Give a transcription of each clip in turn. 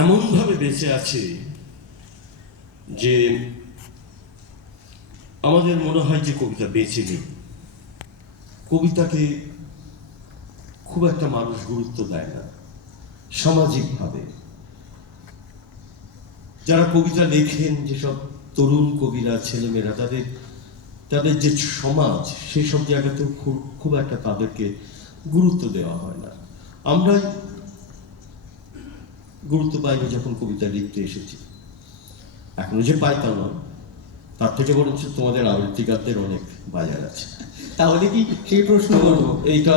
এমনভাবে বেঁচে আছে যে আমাদের মনে হয় যে কবিতা বেঁচে নেই। কবিতাকে খুব একটা মানুষ গুরুত্ব দেয় না সামাজিকভাবে। যারা কবিতা লেখেন, যেসব তরুণ কবিরা, ছেলেমেয়েরা, তাদের যে সমাজ, সেই সব জায়গাতেও খুব একটা তাদেরকে গুরুত্ব দেওয়া হয় না। আমরাই গুরুত্ব পাইনি যখন কবিতা লিখতে এসেছি। এখনো যে পাই তা নয়, তার থেকে বরঞ্চ তোমাদের আবৃত্তিকারদের অনেক বাজার আছে। তাহলে কি সেই প্রশ্ন করবো? এটা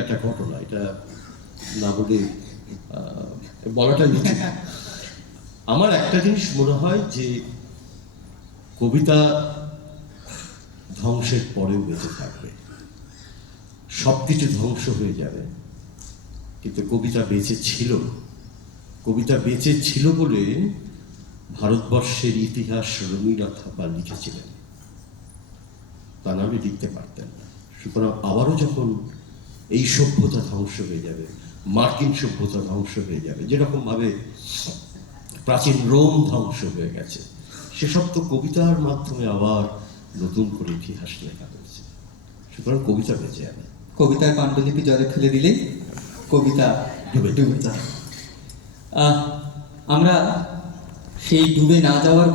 একটা ঘটনা, এটা না বলে বলাটা উচিত। আমার একটা জিনিস মনে হয় যে কবিতা ধ্বংসের পরেও বেঁচে থাকবে। সবকিছু ধ্বংস হয়ে যাবে, কিন্তু কবিতা বেঁচে ছিল। কবিতা বেঁচে ছিল বলে ভারতবর্ষের ইতিহাস রবীন্দ্রনাথ ঠাকুর লিখেছিলেন, তা নাহলে লিখতে পারতেন না। সুতরাং আবারও যখন এই সভ্যতা ধ্বংস হয়ে যাবে, মার্কিন সভ্যতা ধ্বংস হয়ে যাবে, যেরকম ভাবে প্রাচীন রোম ধ্বংস হয়ে গেছে, সেসব তো কবিতার মাধ্যমে আবার নতুন করে ইতিহাস লেখা হয়েছে। সুতরাং কবিতা বেঁচে যাবে। কবিতার পাণ্ডুলিপি জলে ফেলে দিলে কবিতা ডুবে ডুবে যায়। আমরা সেই ডুবে না যাওয়ার